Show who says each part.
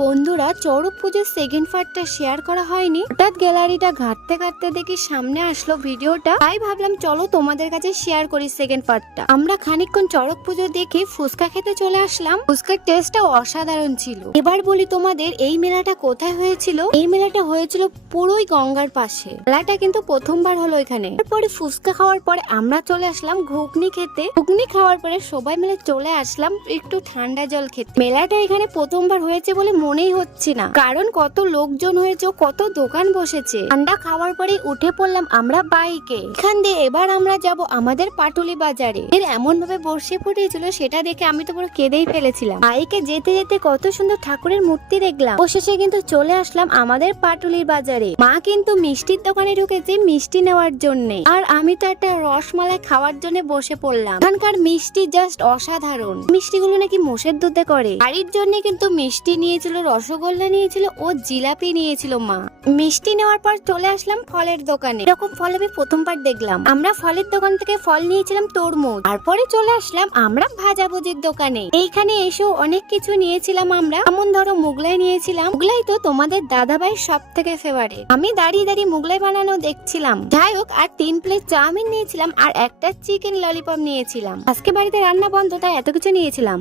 Speaker 1: বন্ধুরা চড়ক পুজোর সেকেন্ড পার্টটা শেয়ার করা হয়নি। হঠাৎ গ্যালারিটা ঘাটতে ঘাটতে দেখি সামনে আসলো ভিডিওটা। তাই ভাবলাম, চলো তোমাদের কাছে শেয়ার করি সেকেন্ড পার্টটা আমরা খানিকক্ষণ চড়ক পুজো দেখে ফুচকা খেতে চলে আসলাম। ফুচকার টেস্টটা অসাধারণ ছিল। এবার বলি তোমাদের, এই মেলাটা কোথায় হয়েছিল? এই মেলাটা হয়েছিল পুরোই গঙ্গার পাশে। মেলাটা কিন্তু প্রথমবার হলো এখানে। তারপরে ফুচকা খাওয়ার পরে আমরা চলে আসলাম ঘুগনি খেতে। ঘুগনি খাওয়ার পরে সবাই মিলে চলে আসলাম একটু ঠান্ডা জল খেতে। মেলাটা এখানে প্রথমবার হয়েছে বলে মনেই হচ্ছে না। কারণ কত লোকজন হয়েছে, কত দোকান বসেছে। ঠান্ডা খাওয়ার পরে উঠে পড়লাম আমরা বাইকে। এখান দিয়ে এবার আমরা যাব আমাদের পাটুলি বাজারে। এর এমন ভাবে বসে পড়েছিল সেটা দেখে আমি তো পুরো কেঁদেই ফেলেছিলাম। বাইকে যেতে যেতে কত সুন্দর ঠাকুরের মূর্তি দেখলাম। অবশেষে কিন্তু চলে আসলাম আমাদের পাটুলির বাজারে। মা কিন্তু মিষ্টির দোকানে ঢুকেছে মিষ্টি নেওয়ার জন্য। আর আমি তো একটা রসমালাই খাওয়ার জন্য বসে পড়লাম। এখানকার মিষ্টি জাস্ট অসাধারণ। মিষ্টিগুলো নাকি মোষের দুধে করে। বাড়ির জন্য কিন্তু মিষ্টি নিয়েছিল, রসগোল্লা নিয়েছিল, ও জিলাপি নিয়েছিল মা। মিষ্টি নেওয়ার পর চলে আসলাম ফলের দোকানে। এরকম ফল আমি প্রথমবার দেখলাম। আমরা ফলের দোকান থেকে ফল নিয়েছিলাম তরমুজ। তারপরে চলে আসলাম আমরা ভাজাভুজির দোকানে। এইখানে এসেও অনেক কিছু নিয়েছিলাম আমরা। যেমন ধরো, মুগলাই নিয়েছিলাম। মুগলাই তো তোমাদের দাদাভাই সব থেকে ফেভারিট আমি দাঁড়িয়ে দাঁড়িয়ে মুগলাই বানানো দেখছিলাম। যাই হোক, আর তিন প্লেট চাউমিন নিয়েছিলাম আর একটা চিকেন ললিপপ নিয়েছিলাম। আজকে বাড়িতে রান্না বন্ধ, তাই এত কিছু নিয়েছিলাম।